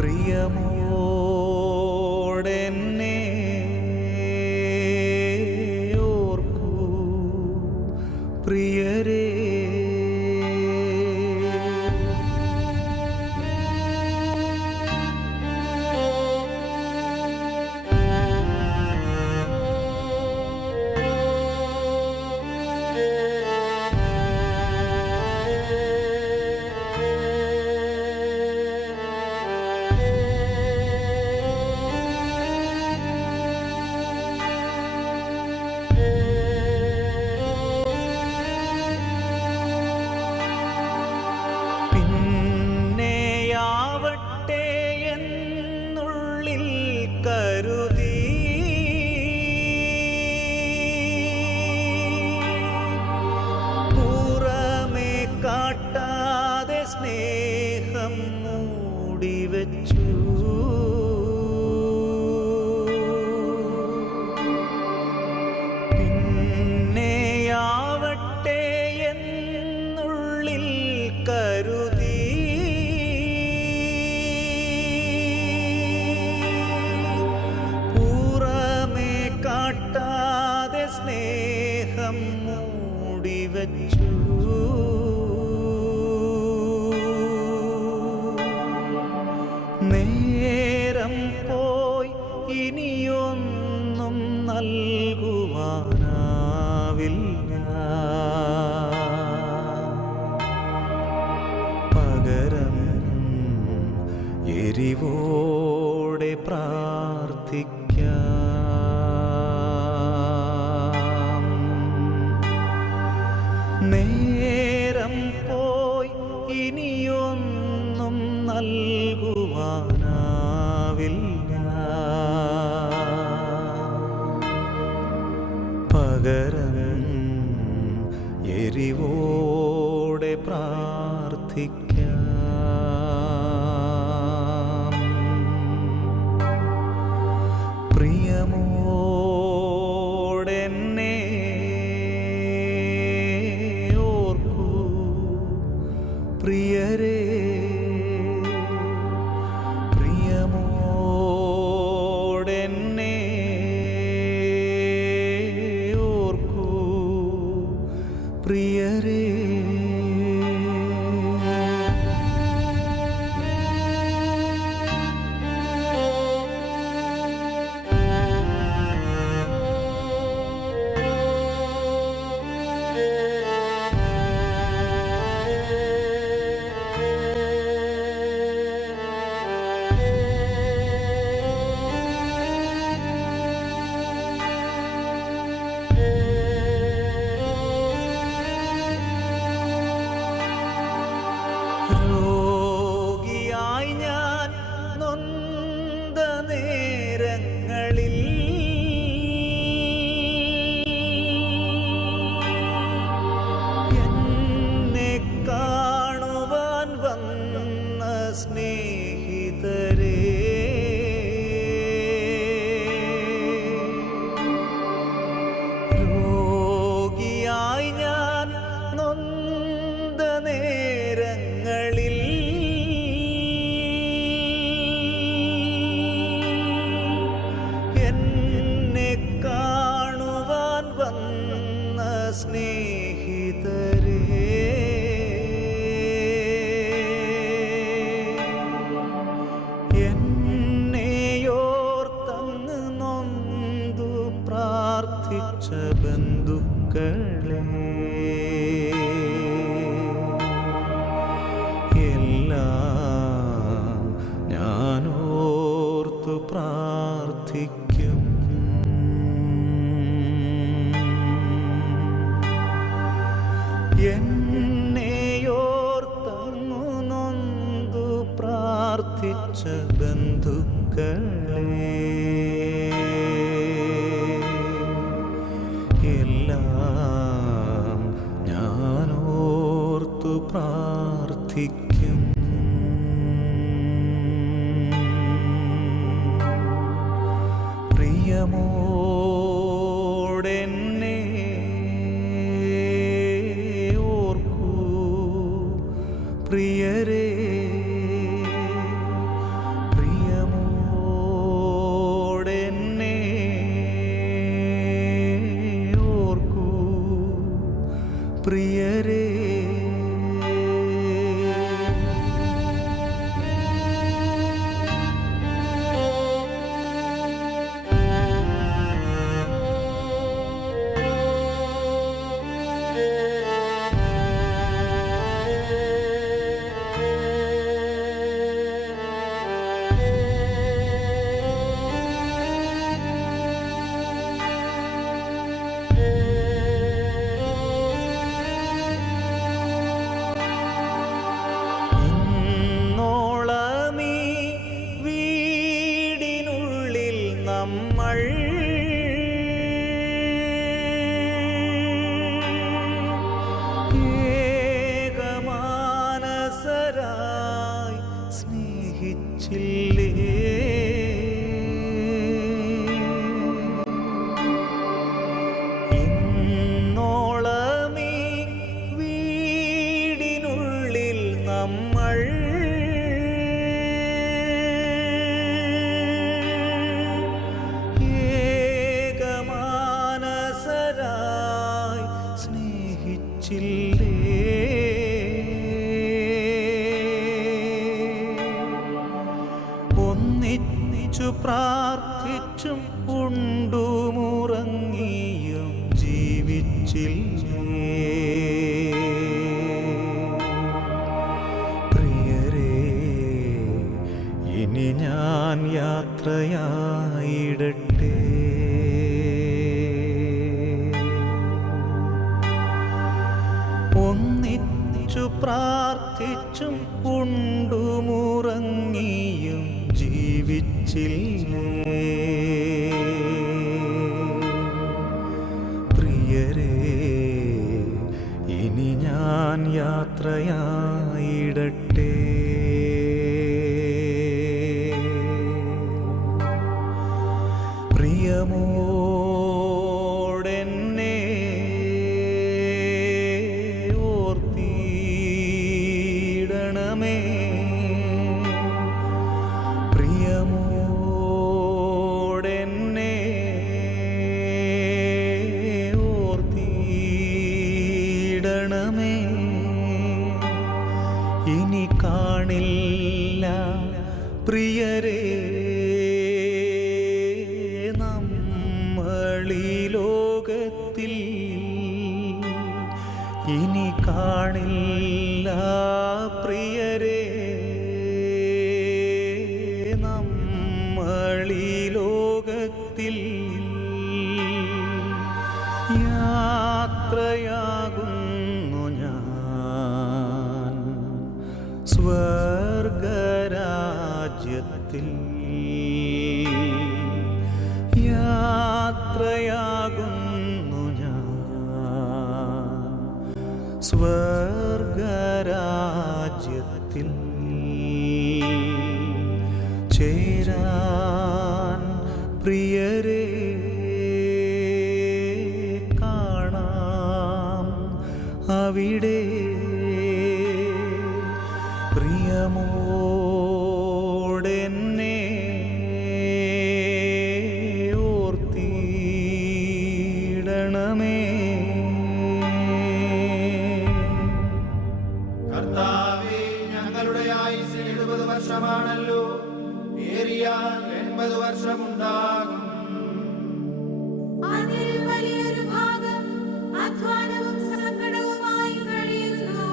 പ്രിയമോടെന്നെ ഓർക്കൂ പ്രിയരേ. കരുതി പുറമേ കാട്ടാതെ സ്നേഹം മൂടിവെച്ചു. പിന്നെയാവട്ടെ എന്നുള്ളിൽ കരുതി കാട്ടാതെ സ്നേഹം മൂടിവെച്ചു. നേരം പോയി ഇനിയൊന്നും നൽകുവാനാവില്ല. പകരം എരിവോടെ പ്രാർത്ഥിക്കാം. നേരം പോയി ഇനിയൊന്നും നൽകുവാനാവില്ല. പകരം എരിവോടെ പ്രാർത്ഥിക്കാം. പ്രിയമോടെന്നെ പ്രിയരേ. പ്രിയമോടെന്നെ ഓർക്കൂ പ്രിയരേ. രോഗിയായി ഞാൻ നൊന്ത നേരങ്ങളിൽ എന്നെ കാണുവാൻ വന്ന സ്നേഹിതരേ, രോഗിയായി ഞാൻ നൊന്ത നേരങ്ങളിൽ എന്നെ കാണുവാൻ വന്ന സ്നേഹിതരേ, എന്നെയോർത്തങ്ങ് നൊന്തു പ്രാർത്ഥിച്ച ബന്ധുക്കളെ, എല്ലാം ഞാനോർത്തു പ്രാർത്ഥിക്കും. എന്നെയോർത്തങ്ങു നൊന്തു പ്രാർത്ഥിച്ച ബന്ധുക്കളെ, എല്ലാം ഞാനോർത്തു പ്രാർത്ഥിക്കും. പ്രിയമോടെന്നെ ഓർക്കൂ പ്രിയരേ. സ്നേഹിച്ചില്ലേ? ഇന്നോളമീ വീടിനുള്ളിൽ നമ്മൾ ഏകമാനസരായി സ്നേഹിച്ചില്ലേ? ഒന്നിച്ചു പ്രാർത്ഥിച്ചും ഉണ്ടുമുറങ്ങിയും ജീവിച്ചില്ലേ? പ്രിയരേ, ഇനി ഞാൻ യാത്രയായിടട്ടെ. ഒന്നിച്ചു പ്രാർത്ഥിച്ചും ഉണ്ടുമുറങ്ങിയും ജീവിച്ചില്ലേ? പ്രിയരേ, ഇനി ഞാൻ യാത്രയായിടട്ടെ. പ്രിയമോടെന്നെ ഓർത്തിടണമേ. പ്രിയമോടെന്നെ ഓർത്തിടണമേ. ഇനി കാണില്ല പ്രിയരേ നമ്മളീ ലോകത്തിൽ. ഇനി കാണില്ല പ്രിയരേ നമ്മളീ ലോകത്തിൽ. യാത്രയാകുന്നു ഞാൻ സ്വർഗരാജ്യത്തിൽ. യാത്രയാകുന്നു ഞാൻ സ്വർഗരാജ്യത്തിൽ. ചേരാൻ പ്രിയരേ കാണാം അവിടെ. പ്രിയമോടെന്നെ ഓർത്തിടണമേ. കർത്താവേ, ഞങ്ങളുടെ ആയുസ് 70 വർഷമാണല്ലോ. ഏറിയാൽ 80 വർഷമുണ്ടാകും. അതിൽ വലിയൊരു ഭാഗം അധ്വാനവും സങ്കടവുമായി കഴിയുന്നു.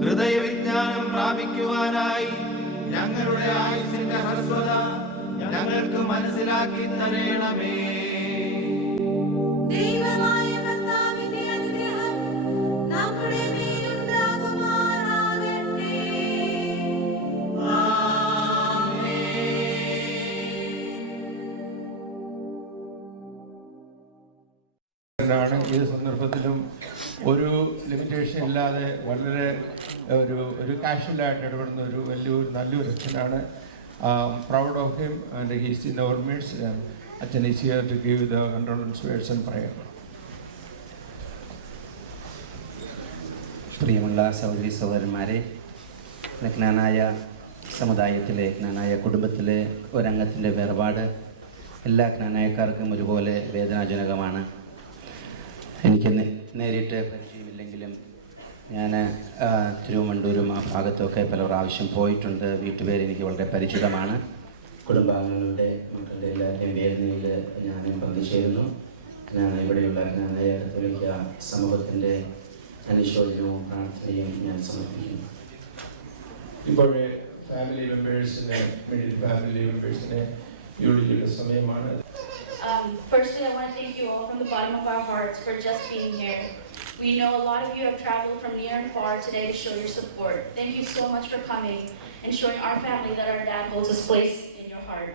ഹൃദയവിജ്ഞാനം പ്രാപിക്കുവാനായി ഞങ്ങളുടെ ആയുസിന്റെ ഹ്രസ്വത ഞങ്ങൾക്ക് മനസ്സിലാക്കി തരണമേ. ദൈവമായ കർത്താവിന്റെ അനുഗ്രഹം നമ്മുടെ മേലുണ്ടാകുമാറാകട്ടെ. ഏത് സന്ദർഭത്തിലും ഒരു ലിമിറ്റേഷൻ ഇല്ലാതെ വളരെ ഒരു കാഷ്വലായിട്ട് ഇടപെടുന്ന ഒരു നല്ലൊരു അച്ഛനാണ്. Proud of him and he's in our midst. അച്ഛൻ is here to give the condolence words and prayer. പ്രിയമുള്ള സഹോദരി സഹോദരന്മാരെ, ജ്ഞാനായ സമുദായത്തിലെ ജ്ഞാനായ കുടുംബത്തിലെ ഒരംഗത്തിൻ്റെ വേർപാട് എല്ലാ ജ്ഞാനായക്കാർക്കും ഒരുപോലെ വേദനാജനകമാണ്. എനിക്ക് നേരിട്ട് പരിചയമില്ലെങ്കിലും ഞാൻ തിരുവനന്തപുരം ആ ഭാഗത്തൊക്കെ പല പ്രാവശ്യം പോയിട്ടുണ്ട്. വീട്ടുപേര് എനിക്ക് വളരെ പരിചിതമാണ്. കുടുംബാംഗങ്ങളുടെ മക്കളുടെ എംബിഎയിൽ ഞാനും പങ്കുചേരുന്നു. ഞാൻ ഇവിടെയുള്ള ജ്ഞാനായ കത്തോലിക്ക സമൂഹത്തിൻ്റെ അനുശോചനവും പ്രാർത്ഥനയും ഞാൻ സമർപ്പിക്കുന്നു. ഇപ്പോൾ ഫാമിലി മെമ്പേഴ്സിനെ യൂണിറ്റിയുടെ സമയമാണ്. Firstly, I want to thank you all from the bottom of our hearts for just being here. We know a lot of you have traveled from near and far today to show your support. Thank you so much for coming and showing our family that our dad holds his place in your heart.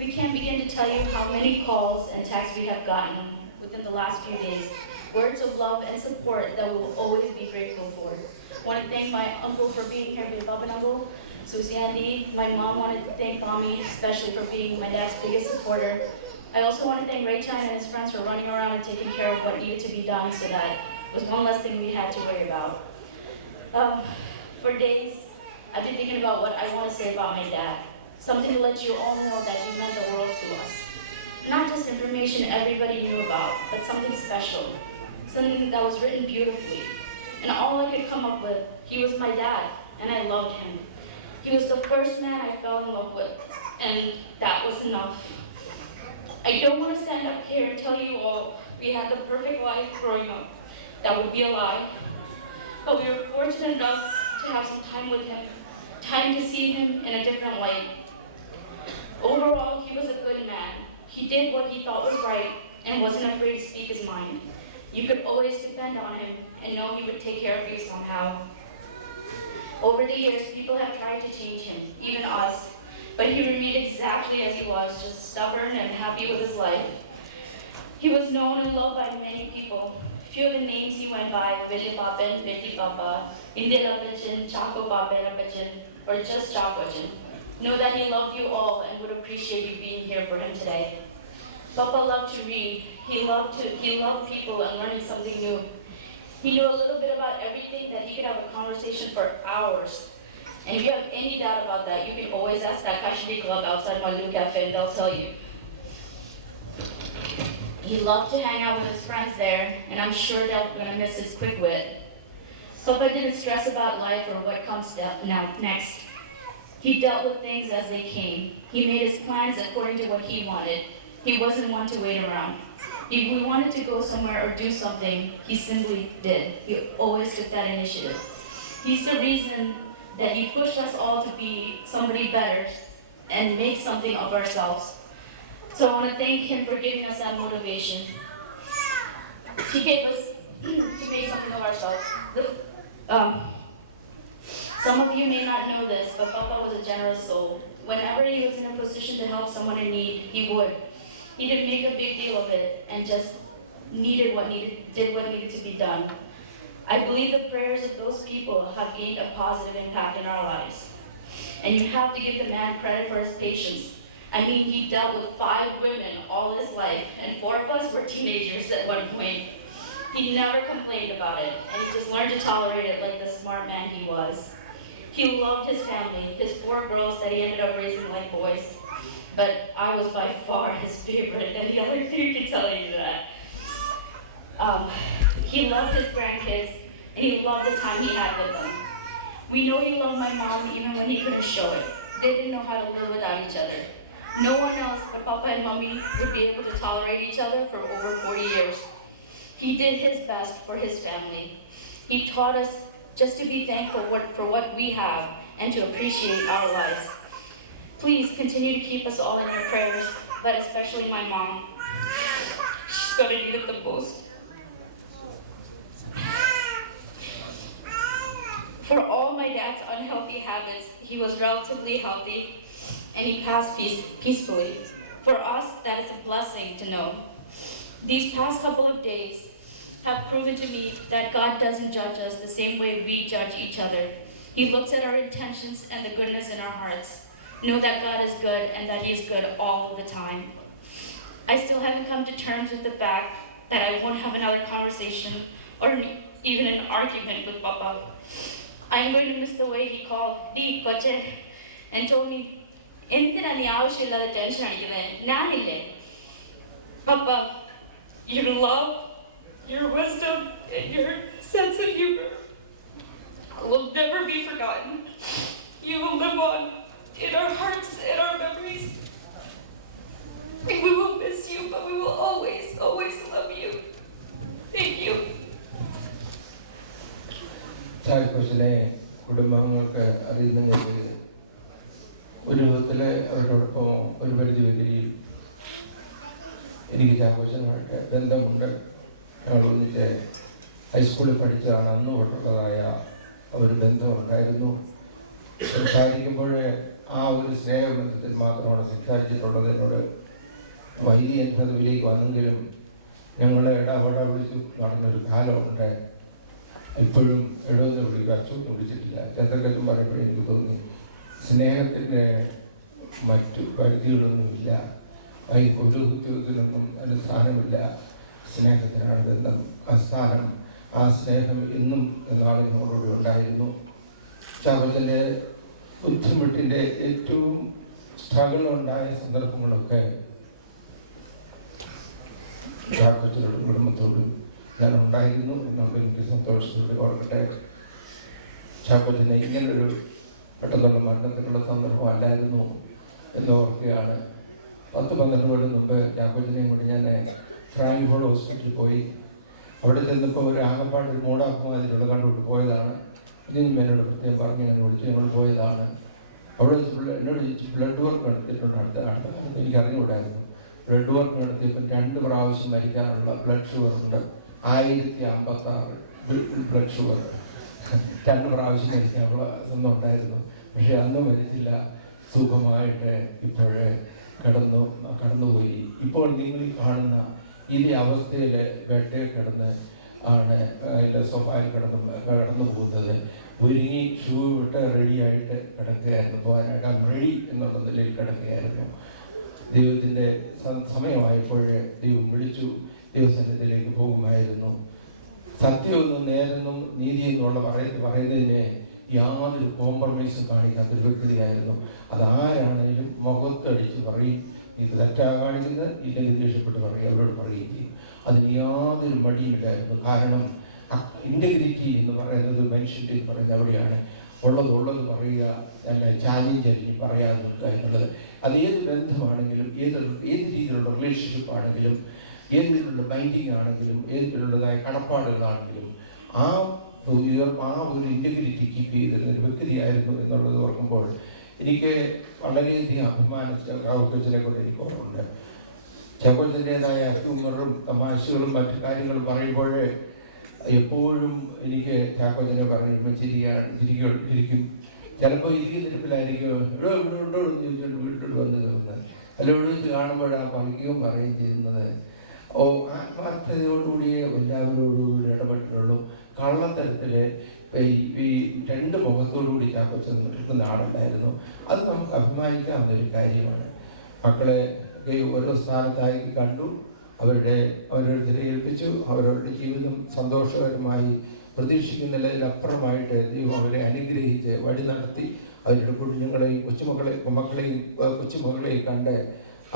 We can't begin to tell you how many calls and texts we have gotten within the last few days words of love and support that we will always be grateful for. I want to thank my uncle for being here, being Papa Uncle, Susie Andy. My mom wanted to thank Mommy, especially for being my dad's biggest supporter. I also want to thank Ray Chan and his friends for running around and taking care of what needed to be done so that it was one less thing we had to worry about. For days, I've been thinking about what I want to say about my dad. Something to let you all know that he meant the world to us. Not just information everybody knew about, but something special. Something that was written beautifully. And all I could come up with, he was my dad, and I loved him. He was the first man I fell in love with, and that was enough. I don't want to stand up here and tell you all we had the perfect life growing up. That would be a lie. But we were fortunate enough to have some time with him, time to see him in a different light. Overall, he was a good man. He did what he thought was right and wasn't afraid to speak his mind. You could always depend on him and know he would take care of you somehow. Over the years, people have tried to change him, even us, but he remained exactly as he was, just stubborn and happy with his life. He was known and loved by many people. A few of the names he went by, William Papan, Betty Papa, Indira Bachchan, Chaco Papera Bachchan, or just Chaco Bachchan. Know that he loved you all and would appreciate you being here for him today. Papa loved to read. He loved people and learning something new. He knew a little bit about everything that he could have a conversation for hours. And if you have any doubt about that, you can always ask that Kashmiri club outside Malu Cafe and they'll tell you. He loved to hang out with his friends there, and I'm sure they're gonna miss his quick wit. Papa didn't stress about life or what comes next. He dealt with things as they came. He made his plans according to what he wanted. He wasn't one to wait around. If we wanted to go somewhere or do something, he simply did. He always took that initiative. He's the reason that he pushed us all to be somebody better and make something of ourselves. So I want to thank him for giving us that motivation. He gave us to make something of ourselves. Some of you may not know this, but Papa was a generous soul. Whenever he was in a position to help someone in need, he would. He didn't make a big deal of it and just did what needed to be done. I believe the prayers of those people have gained a positive impact in our lives. And you have to give the man credit for his patience. I mean, he dealt with 5 women all his life, and 4 of us were teenagers at one point. He never complained about it, and he just learned to tolerate it like the smart man he was. He loved his family, his 4 girls that he ended up raising like boys. But I was by far his favorite, and the other 3 can tell you that. He loved his grandkids, and he loved the time he had with them. We know he loved my mom even when he couldn't show it. They didn't know how to live without each other. No one else but Papa and Mommy would be able to tolerate each other for over 40 years. He did his best for his family. He taught us just to be thankful for what we have and to appreciate our lives. Please continue to keep us all in your prayers, but especially my mom. She's gonna need it the most. For all my dad's unhealthy habits, he was relatively healthy and he passed peacefully. For us, that is a blessing to know. These past couple of days have proven to me that God doesn't judge us the same way we judge each other. He looks at our intentions and the goodness in our hearts. Know that God is good and that He is good all of the time. I still haven't come to terms with the fact that I won't have another conversation or even an argument with Papa. I am going to miss the way he called Di Koche and told me, Papa, your love, your wisdom, and your sense of humor will never be forgotten. You will live on in our hearts and our memories. We will miss you, but we will always, always love you. Thank you. ചായക്കോശിലെ കുടുംബാംഗങ്ങൾക്ക് അറിയുന്നതിൽ ഒരു വിധത്തിൽ അവരോടൊപ്പം ഒരു പരിധി വരികയും എനിക്ക് ചായക്കോശനുമായിട്ട് ബന്ധമുണ്ട്. ഞങ്ങൾ ഒന്നിച്ച് ഹൈസ്കൂളിൽ പഠിച്ചതാണ്. അന്ന് തൊട്ടുള്ളതായ ഒരു ബന്ധമുണ്ടായിരുന്നു. സംസാരിക്കുമ്പോൾ ആ ഒരു സ്നേഹബന്ധത്തിൽ മാത്രമാണ് സംസാരിച്ചിട്ടുള്ളത്. എന്നോട് വൈകി എൻ്റെ പദവിയിലേക്ക് വന്നെങ്കിലും ഞങ്ങൾ ഇടപെട വിളിച്ചു നടന്നൊരു കാലമുണ്ട്. ഇപ്പോഴും ഇടവെന്ന് വിളിച്ചു വിളിച്ചിട്ടില്ല. ചന്ദ്രകച്ചും പറയുമ്പോൾ എനിക്ക് തോന്നി സ്നേഹത്തിൻ്റെ മറ്റു പരിധികളൊന്നുമില്ല. ഈ പൗരോഹിത്യത്തിനൊന്നും അതിന് സ്ഥാനമില്ല. സ്നേഹത്തിനാണ് ബന്ധം. ആ സ്ഥാനം, ആ സ്നേഹം എന്നും എന്നാണ് ഞങ്ങളോട് ഉണ്ടായിരുന്നു. ചാപ്പച്ചൻ്റെ ബുദ്ധിമുട്ടിൻ്റെ ഏറ്റവും സ്ട്രഗിൾ ഉണ്ടായ സന്ദർഭങ്ങളൊക്കെ ചാപ്പച്ചനോടും കുടുംബത്തോടും ഞാൻ ഉണ്ടായിരുന്നു എന്നുള്ള എനിക്ക് സന്തോഷത്തോടെ ഓർക്കട്ടെ. ചാപ്പച്ചനെ ഇങ്ങനൊരു പെട്ടെന്നുള്ള മരണത്തിനുള്ള സന്ദർഭം അല്ലായിരുന്നു എന്നോർക്കുകയാണ്. 10-12 കൊല്ലം മുമ്പ് ചാപ്പച്ചനെയും കൂടി ഞാൻ ഫ്രാങ്ക്ഫർട്ട് ഹോസ്പിറ്റലിൽ പോയി. അവിടെ ചെന്നപ്പോൾ ഒരു ആകപ്പാട് ഒരു മൂടാക്കുമാതിലുള്ള കണ്ടുകൊണ്ട് പോയതാണ്. ഇതിനും എന്നോട് പ്രത്യേകം പറഞ്ഞ് എന്നെ വിളിച്ച് ഞങ്ങൾ പോയതാണ്. അവിടെ വെച്ച് എന്നോട് ചോദിച്ചു ബ്ലഡ് വർക്ക് നടത്തിയിട്ടുണ്ട്. അടുത്ത കാലത്ത് എനിക്ക് അറിഞ്ഞുകൂടായിരുന്നു. ബ്ലഡ് വർക്ക് നടത്തിയപ്പോൾ 2 പ്രാവശ്യം മരിക്കാനുള്ള ബ്ലഡ് ഷുഗർ ഉണ്ട്. 1056 ബ്ലഡ് ഷുഗർ 2 പ്രാവശ്യം മരിക്കാനുള്ള സ്വന്തം ഉണ്ടായിരുന്നു. പക്ഷെ അന്ന് മരിച്ചില്ല. സുഖമായിട്ട് ഇപ്പോഴേ കടന്നുപോയി. ഇപ്പോൾ നിങ്ങൾ കാണുന്ന ഈ അവസ്ഥയിൽ ബെഡിൽ കിടന്ന് ആണ് സോഫയിൽ കടന്നു പോകുന്നത്. ഒരുങ്ങി ഷൂ ഇട്ട് റെഡിയായിട്ട് കിടക്കുകയായിരുന്നു. പോകാനായിട്ട് റെഡി എന്നുള്ള നിലയിൽ കിടക്കുകയായിരുന്നു. ദൈവത്തിൻ്റെ സമയമായപ്പോഴേ ദൈവം വിളിച്ചു. ദൈവസന്നിധിയിലേക്ക് പോകുമായിരുന്നു. സത്യമെന്നും നേരെന്നും നീതിയെന്നുള്ള പറയുന്നതിനെ യാതൊരു കോംപ്രമൈസും കാണിക്കാത്തൊരു വ്യക്തിയായിരുന്നു. അതാരാണെങ്കിലും മുഖത്തടിച്ച് പറയും, ഇത് തെറ്റാ കാണിക്കുന്നത്, ഇല്ലെങ്കിൽ ദേഷ്യപ്പെട്ട് പറയും, അവരോട് പറയുകയും ചെയ്യും. അതിന് യാതൊരു മടിയില്ലായിരുന്നു. കാരണം ഇൻറ്റഗ്രിറ്റി എന്ന് പറയുന്നത് മനുഷ്യൻ്റെ എന്ന് പറയുന്നത് അവിടെയാണ്. ഉള്ളത് പറയുക, അല്ല ചാലഞ്ച് അരിഞ്ഞ് പറയാതെ നിൽക്കുക എന്നുള്ളത്. അത് ഏത് ബന്ധമാണെങ്കിലും, ഏത് രീതിയിലുള്ള റിലേഷൻഷിപ്പ് ആണെങ്കിലും, ഏത് രീതിയിലുള്ള ബൈൻഡിങ് ആണെങ്കിലും, ഏത് രീതിയിലുള്ളതായ കടപ്പാടുകളാണെങ്കിലും ആ ഒരു ഇൻറ്റഗ്രിറ്റി കീപ്പ് ചെയ്തിരുന്ന ഒരു വ്യക്തിയായിരുന്നു എന്നുള്ളത് ഓർക്കുമ്പോൾ എനിക്ക് വളരെയധികം അഭിമാനിച്ച ചാക്കോച്ചനെ കൊണ്ട് എനിക്ക് ഓർമ്മയുണ്ട്. ചാക്കോച്ചൻ്റെതായ ഹ്യൂമറും തമാശകളും മറ്റു കാര്യങ്ങളും പറയുമ്പോൾ എപ്പോഴും എനിക്ക് ചാക്കോച്ചനെ പറയുമ്പോൾ ചിരിക്കും. ചിലപ്പോൾ ഇരിപ്പിലായിരിക്കും ഇവിടെ ഉണ്ടോ എന്ന് ചോദിച്ചുകൊണ്ട് വീട്ടിൽ വന്ന് കയറുന്നത്. അല്ല ഇവിടെ വെച്ച് കാണുമ്പോഴാണ് പണിക്കുകയും പറയുകയും ചെയ്യുന്നത്. ആത്മാർത്ഥതയോടുകൂടിയേ എല്ലാവരോടും ഇടപെട്ടിട്ടുള്ളൂ. കള്ളത്തരത്തിൽ ഈ 2 മുഖത്തോടുകൂടി ചാക്കോച്ചൻ നിൽക്കുന്ന ആളുണ്ടായിരുന്നു. അത് നമുക്ക് അഭിമാനിക്കാവുന്ന ഒരു കാര്യമാണ്. മക്കളെ ഓരോ സ്ഥാനത്തായി കണ്ടു, അവരോരുത്തരെ ഏൽപ്പിച്ചു. അവരവരുടെ ജീവിതം സന്തോഷകരമായി പ്രതീക്ഷിക്കുന്നതിലപ്പുറമായിട്ട് ദൈവം അവരെ അനുഗ്രഹിച്ച് വഴി നടത്തി. അവരുടെ കുഞ്ഞുങ്ങളെയും കൊച്ചുമകളെയും കണ്ട്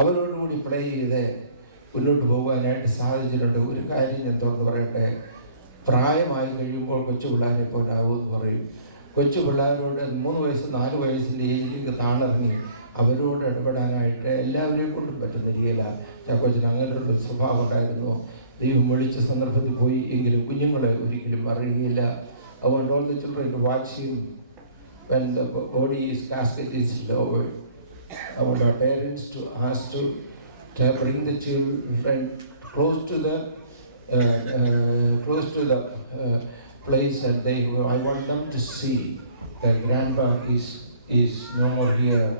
അവരോടുകൂടി പ്ലേ ചെയ്ത് മുന്നോട്ട് പോകാനായിട്ട് സാധിച്ചിട്ടുണ്ട്. ഒരു കാര്യം ഞാൻ തുറന്ന് പറയട്ടെ, പ്രായമായി കഴിയുമ്പോൾ കൊച്ചു പിള്ളേരെ പോലാവുമെന്ന് പറയും. കൊച്ചു പിള്ളേരോട് 3 വയസ്സ് 4 വയസ്സിൻ്റെ ഏജിലേക്ക് താണിറങ്ങി അവരോട് ഇടപെടാനായിട്ട് എല്ലാവരെയും കൊണ്ടും പറ്റുന്ന രീതിയില ചാക്കോച്ചന് അങ്ങനെയുള്ള സ്വഭാവം ഉണ്ടായിരുന്നു. ദൈവം വിളിച്ച സന്ദർഭത്തിൽ പോയി എങ്കിലും കുഞ്ഞുങ്ങളെ ഒരിക്കലും അറിയുകയില്ല. I want all the children to watch him when the body's casket is lowered. I want our parents to ask to bring the children close to the place that I want them to see that grandpa is no more here.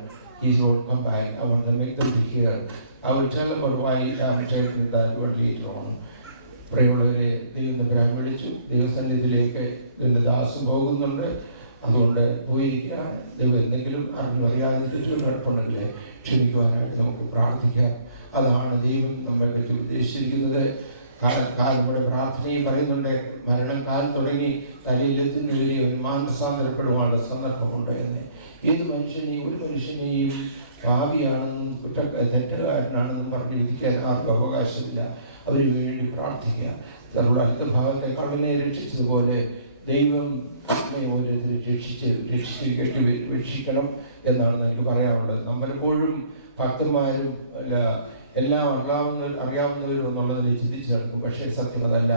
He won't come back. I want to make them to hear. I will tell them about why I'm taking that word later on. പ്രിയമുള്ളവരെ, ദൈവം നമ്പരാൻ വിളിച്ചു. ദൈവസന്നിധിയിലേക്ക് എൻ്റെ ദാസം പോകുന്നുണ്ട്. അതുകൊണ്ട് പോയിരിക്കുകയാണ്. ദൈവം എന്തെങ്കിലും അറിയാതെ തെറ്റുകൾ നടപ്പുണ്ടെങ്കിൽ ക്ഷമിക്കുവാനായിട്ട് നമുക്ക് പ്രാർത്ഥിക്കാം. അതാണ് ദൈവം നമ്മളെ പറ്റി ഉദ്ദേശിച്ചിരിക്കുന്നത്. നമ്മുടെ പ്രാർത്ഥനയും പറയുന്നുണ്ട്, മരണം കാലം തുടങ്ങി തലയിലെത്തുന്നതിലെ ഒരു മാനസാന്തരപ്പെടുവാനുള്ള സന്ദർഭമുണ്ട് എന്ന്. ഒരു മനുഷ്യനെയും പാപിയാണെന്നും തെറ്റുകാരനാണെന്നും പറഞ്ഞിരിക്കാൻ ആർക്കും അവകാശമില്ല. അവന് വേണ്ടി പ്രാർത്ഥിക്കുക. തങ്ങളുടെ അർത്ഥഭാഗത്തെ കള്ളനെ രക്ഷിച്ചതുപോലെ ദൈവം ഓരോരുത്തരെ രക്ഷിക്കണം എന്നാണ് എനിക്ക് പറയാനുള്ളത്. നമ്മളെപ്പോഴും ഭക്തന്മാരും എല്ലാം അറിയാവുന്നവരും എന്നുള്ളതിനെ ചിന്തിച്ച് നടക്കും. പക്ഷേ സത്യം അതല്ല.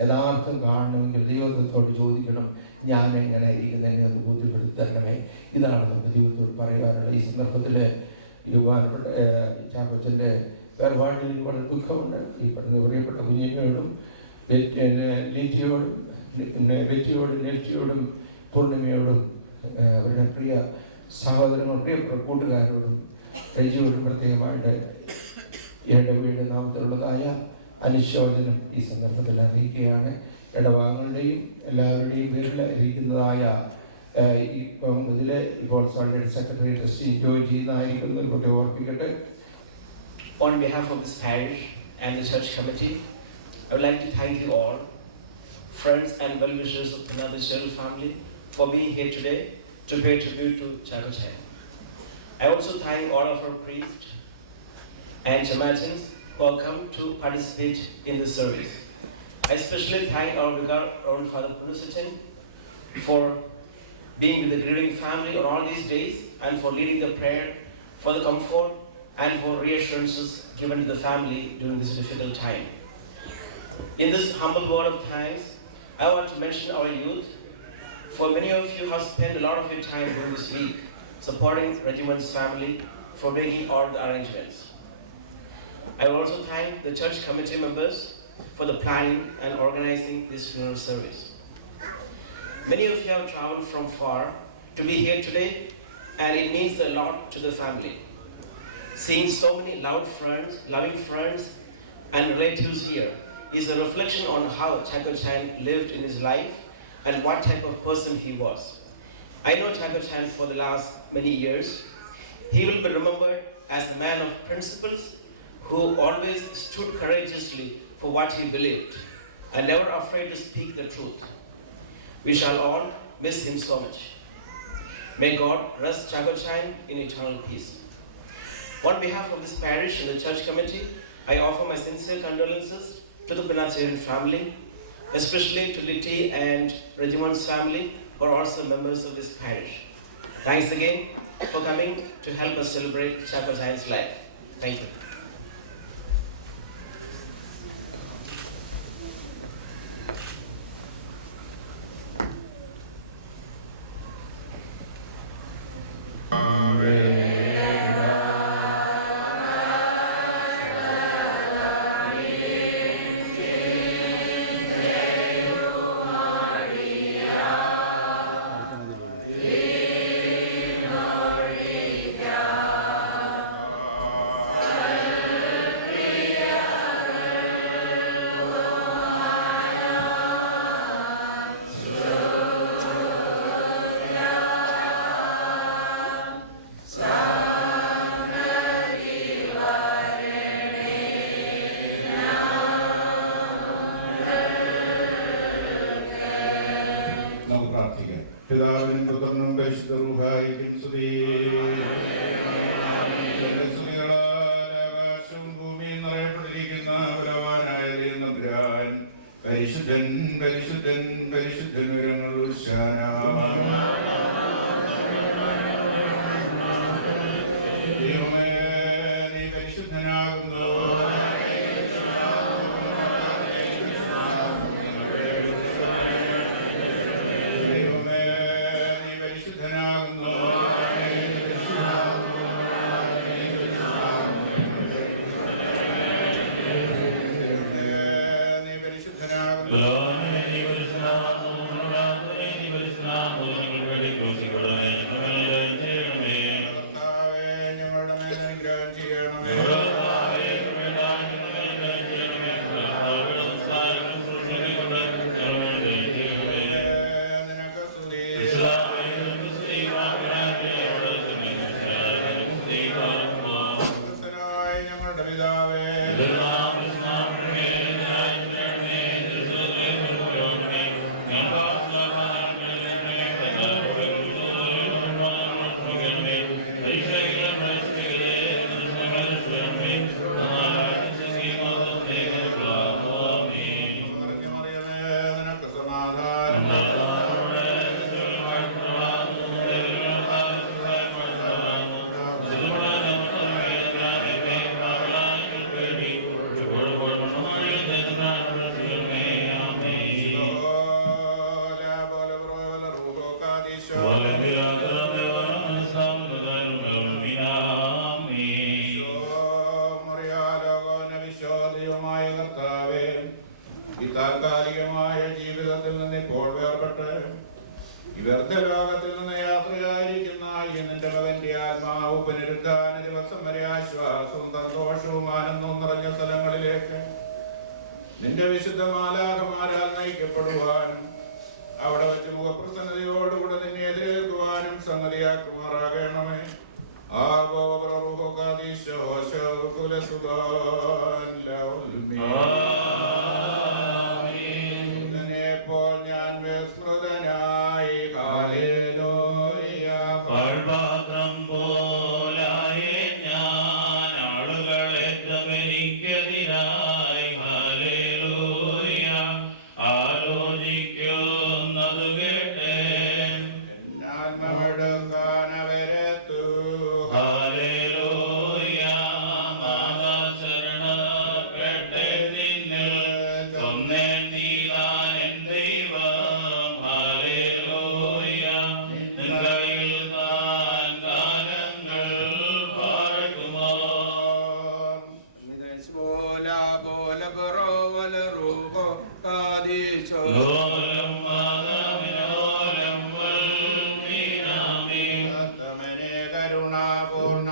യഥാർത്ഥം കാണണമെങ്കിൽ ദൈവത്തോട് ചോദിക്കണം, ഞാൻ എങ്ങനെ ഇരിക്കുന്നതിനെ ഒന്ന് ബോധ്യപ്പെടുത്തി തരണമേ. ഇതാണ് നമുക്ക് ദൈവത്തോട് പറയുവാനുള്ള ഈ സന്ദർഭത്തിൽ. യുവാനപ്പെട്ട ചാക്കോച്ചൻ്റെ വേർപാടിൽ എനിക്ക് വളരെ ദുഃഖമുണ്ട്. ഈ പ്രിയപ്പെട്ട കുഞ്ഞിനോടും നെറ്റിയോടും പൂർണിമയോടും അവരുടെ പ്രിയ സഹോദരങ്ങളും പ്രിയ കൂട്ടുകാരോടും രജിയോടും പ്രത്യേകമായിട്ട് എൻ്റെ വീട് നാമത്തിലുള്ളതായ അനുശോചനം ഈ സന്ദർഭത്തിൽ അറിയിക്കുകയാണ്. ഇടവകങ്ങളുടെയും എല്ലാവരുടെയും പേരിൽ ഇരിക്കുന്നതായ ഇതിൽ ഇപ്പോൾ സോളിഡാരിറ്റി സെക്രട്ടറി ട്രസ്റ്റി ജോയിൻ ചെയ്യുന്നതായിരിക്കും കുട്ടി ഓർപ്പിക്കട്ടെ. On behalf of this parish and the church committee, I would like to thank you all, friends and well-wishers of the Israel family, for being here today to pay tribute to Chakochan. I also thank all of our priests and Chamaitans who have come to participate in this service. I especially thank our Vicar, Reverend Father Punusachan, for being with the grieving family on all these days and for leading the prayer, for the comfort and for reassurances given to the family during this difficult time. In this humble word of thanks, I want to mention our youth. For many of you have spent a lot of your time during this week supporting Regiment's family for making all the arrangements. I will also thank the church committee members for the planning and organizing this funeral service. Many of you have traveled from far to be here today, and it means a lot to the family. Seeing so many loving friends and relatives here is a reflection on how Chakochan lived in his life and what type of person he was. I know Chakochan for the last many years. He will be remembered as a man of principles who always stood courageously for what he believed and never afraid to speak the truth. We shall all miss him so much. May God rest Chakochan in eternal peace. On behalf of this parish and the church committee, I offer my sincere condolences to the Pinacherian family, especially to Litty and Regiment's family, who are also members of this parish. Thanks again for coming to help us celebrate Chakochan's life. Thank you. പിതാവിനും പുത്രനും പരിശുദ്ധ റൂഹായിക്കും സ്തുതി. ആകാശവും ഭൂമിയും നിറയപ്പെട്ടിരിക്കുന്ന ബലവാനായ നമ്പുരാൻ പരിശുദ്ധൻ പരിശുദ്ധൻ പരിശുദ്ധൻ ഉയരങ്ങൾ ഉശാന. ദൈവമേ, നീ പരിശുദ്ധനാകുന്നു. താൽക്കാലികമായ ജീവിതത്തിൽ നിന്ന് ഇപ്പോൾ വേർപെട്ട് ഇവരുടെ ലോകത്തിൽ നിന്ന് യാത്രയായിരിക്കുന്ന ഈ നിന്റെ മകന്റെ ആത്മാവ് പുനരുദ്ധാന ദിവസം വരെ ആശ്വാസവും സന്തോഷവും ആനന്ദവും നിറഞ്ഞ സ്ഥലങ്ങളിലേക്ക് നിന്റെ വിശുദ്ധ മാലാഖമാരാൽ നയിക്കപ്പെടുവാനും അവിടെ വെച്ച് മുഖപ്രസന്നതയോടുകൂടെ നിന്നെ എതിരേൽക്കുവാനും സംഗതിയാക്കുമാറാകണമേ. ഇപ്പോൾ ഞാൻ വിസ്മൃതനായി പാഴ്പാത്രം പോലായേ ഞാൻ ആളുകളെ എനിക്കെതിരായി ഹല്ലേലൂയ ആലോചിക്കുന്നത് കേട്ടേൻ ആത്മമെടുക്കാനവരെത്തു ഹല്ലേലൂയ മാതാ ശരണപ്പെട്ടെ നിന്നിൽ ചൊന്നേൻ നീതാൻ എൻ ദൈവം ഹല്ലേലൂയ നിൻകൈയിൽ താൻ കാലങ്ങൾ പാർക്കുമോ ലോലം മാതാവിനോലം വൽ മീനാമി കരുണാപൂർണ